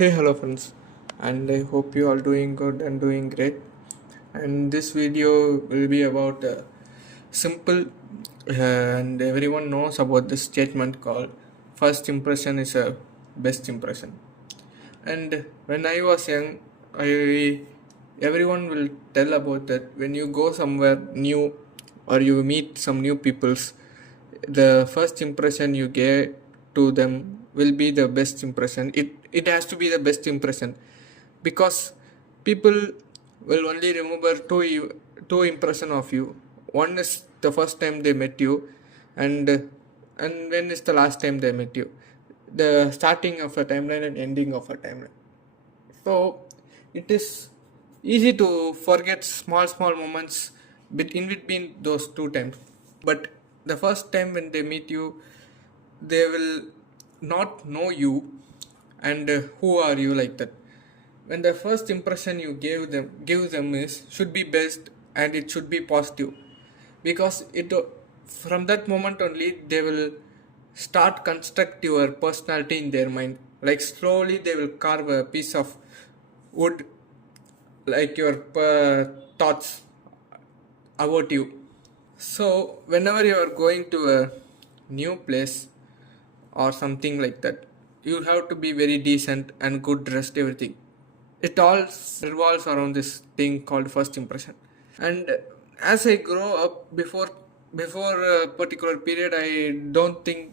Hey, hello friends, and I hope you all doing good and doing great. And this video will be about simple, and everyone knows about this statement called first impression is a best impression. And when I was young, I everyone will tell about that when you go somewhere new or you meet some new peoples, the first impression you gave to them will be the best impression. It has to be the best impression because people will only remember two impression of you. One is the first time they met you, and when is the last time they met you, the starting of a timeline and ending of a timeline. So it is easy to forget small moments in between those two times. But the first time when they meet you, they will not know you and who are you like that. When the first impression you give them is should be best and it should be positive because it from that moment only they will start construct your personality in their mind, like slowly they will carve a piece of wood like your thoughts about you. So whenever you are going to a new place or something like that, you have to be very decent and good dressed, everything. It all revolves around this thing called first impression. And as I grow up, before a particular period, I don't think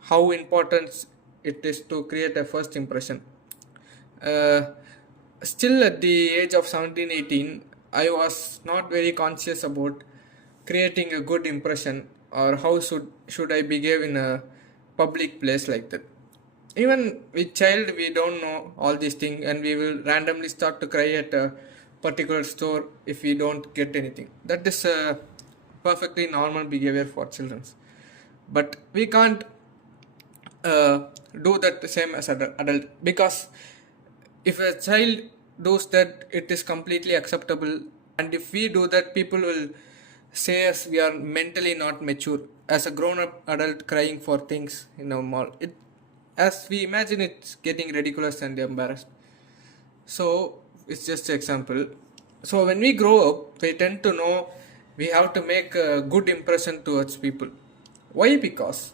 how important it is to create a first impression. uh, Still at the age of 17, 18, I was not very conscious about creating a good impression or how should I behave in a public place like that. Even with child, we don't know all these things and we will randomly start to cry at a particular store if we don't get anything. That is a perfectly normal behavior for children, but we can't uh, do that the same as an adult, because if a child does that, it is completely acceptable, and if we do that, people will say us we are mentally not mature as a grown up adult crying for things in a mall. It, as we imagine, it's getting ridiculous and embarrassed. So it's just an example. So when we grow up, we tend to know we have to make a good impression towards people. Why? Because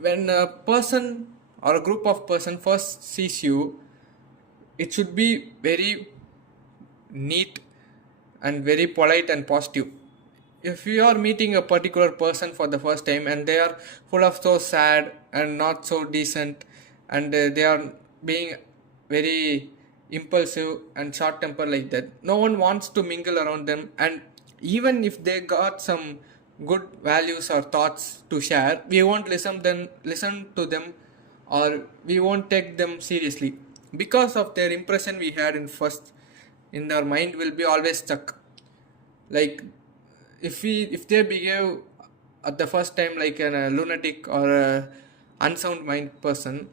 when a person or a group of person first sees you, it should be very neat and very polite and positive. If you are meeting a particular person for the first time and they are full of so sad and not so decent, and they are being very impulsive and short temper like that, no one wants to mingle around them. And even if they got some good values or thoughts to share, we won't listen to them, or we won't take them seriously because of their impression we had in our mind will be always stuck. Like if they behave at the first time like a lunatic or a unsound mind person,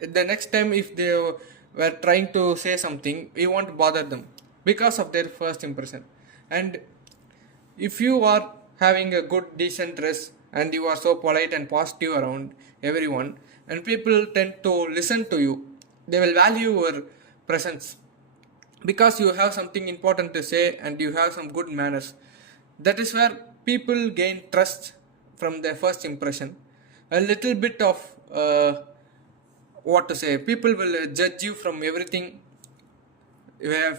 the next time if they were trying to say something, we won't bother them because of their first impression. And if you are having a good decent dress and you are so polite and positive around everyone, and people tend to listen to you, they will value your presence because you have something important to say and you have some good manners. That is where people gain trust from their first impression. A little bit of what to say, people will judge you from everything,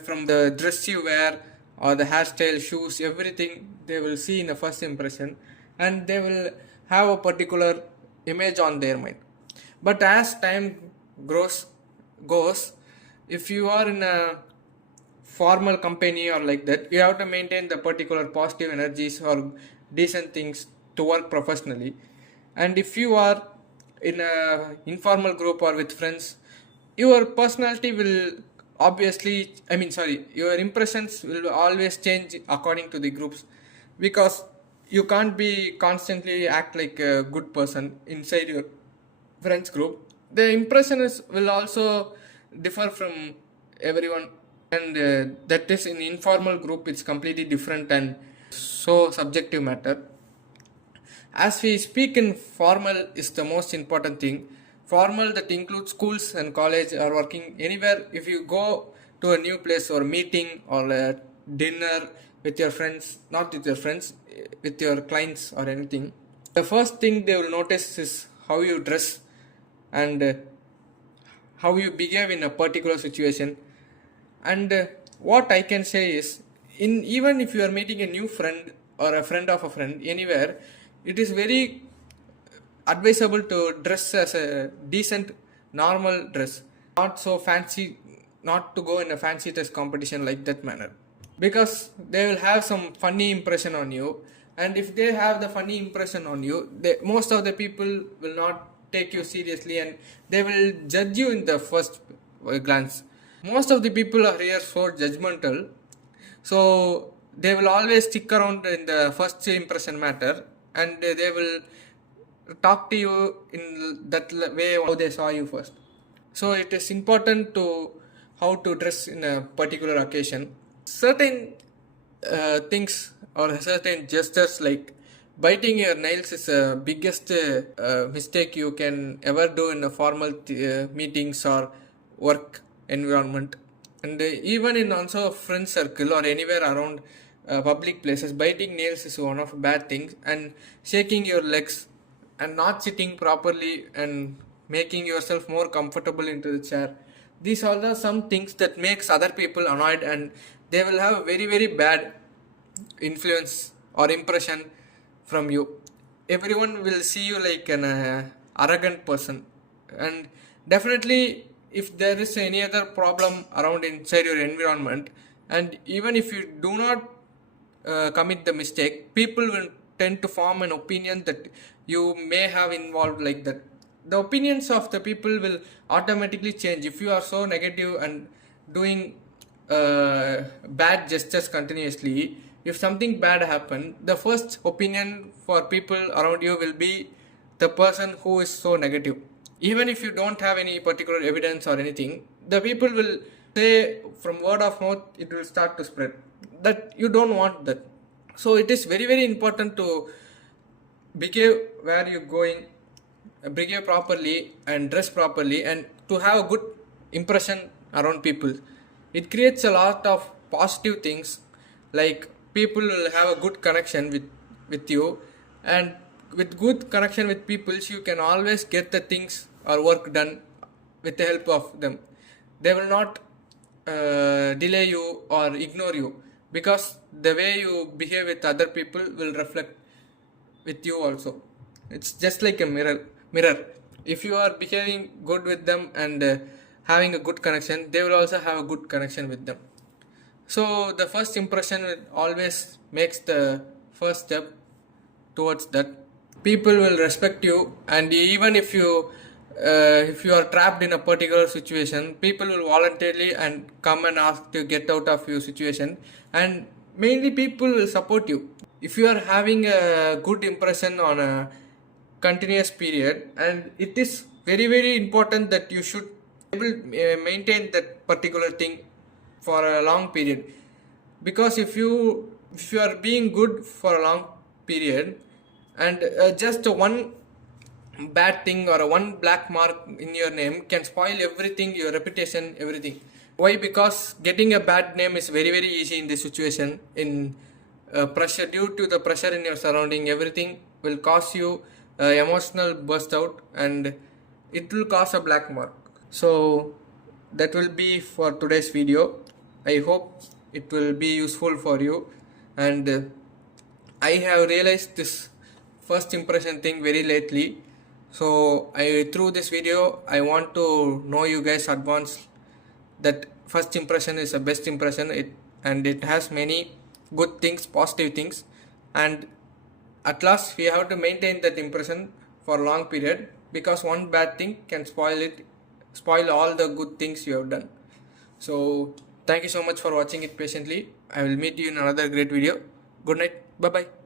from the dress you wear or the hairstyle, shoes, everything they will see in a first impression, and they will have a particular image on their mind. But as time goes, if you are in a formal company or like that, you have to maintain the particular positive energies or decent things to work professionally. And if you are in a informal group or with friends, your personality will obviously, your impressions will always change according to the groups, because you can't be constantly act like a good person inside your friends group. The impression will also differ from everyone, and that is in informal group it's completely different and so subjective matter. As we speak in formal is the most important thing. Formal that includes schools and college or working anywhere. If you go to a new place or meeting or a dinner with your friends, not with your friends, with your clients or anything, the first thing they will notice is how you dress and how you behave in a particular situation. And what I can say is, in even if you are meeting a new friend or a friend of a friend anywhere, it is very advisable to dress as a decent normal dress, not so fancy, not to go in a fancy dress competition like that manner, because they will have some funny impression on you. And if they have the funny impression on you, most of the people will not take you seriously and they will judge you in the first glance. Most of the people are here so judgmental, so they will always stick around in the first impression matter, and they will talk to you in that way how they saw you first. So it is important to how to dress in a particular occasion. Certain things or certain gestures like biting your nails is the biggest mistake you can ever do in a formal meetings or work environment. And even in also friend circle or anywhere around public places, biting nails is one of bad things. And shaking your legs and not sitting properly and making yourself more comfortable into the chair, these are the some things that makes other people annoyed, and they will have a very very bad influence or impression from you. Everyone will see you like an arrogant person. And definitely if there is any other problem around inside your environment, and even if you do not commit the mistake, people will tend to form an opinion that you may have involved like that. The opinions of the people will automatically change if you are so negative and doing bad gestures continuously. If something bad happen, the first opinion for people around you will be the person who is so negative. Even if you don't have any particular evidence or anything, the people will say from word of mouth, it will start to spread. That you don't want that. So it is very very important to behave where you're going, behave properly and dress properly, and to have a good impression around people. It creates a lot of positive things, like people will have a good connection with you, and with good connection with people you can always get the things or work done with the help of them. They will not delay you or ignore you, because the way you behave with other people will reflect with you also. It's just like a mirror. If you are behaving good with them and having a good connection, they will also have a good connection with them. So the first impression will always makes the first step towards that. People will respect you, and even if you are trapped in a particular situation, people will voluntarily and come and ask to get out of your situation, and mainly people will support you. If you are having a good impression on a continuous period, and it is very very important that you should able maintain that particular thing for a long period, because if you are being good for a long period, and just one bad thing or one black mark in your name can spoil everything, your reputation, everything. Why? Because getting a bad name is very very easy in this situation. In pressure, due to the pressure in your surrounding, everything will cause you emotional burst out, and it will cause a black mark. So that will be for today's video. I hope it will be useful for you, and I have realized this first impression thing very lately. So through this video I want to know you guys advance that first impression is the best impression, and it has many good things, positive things, and at last we have to maintain that impression for a long period, because one bad thing can spoil all the good things you have done. So thank you so much for watching it patiently. I will meet you in another great video. Good night. Bye bye.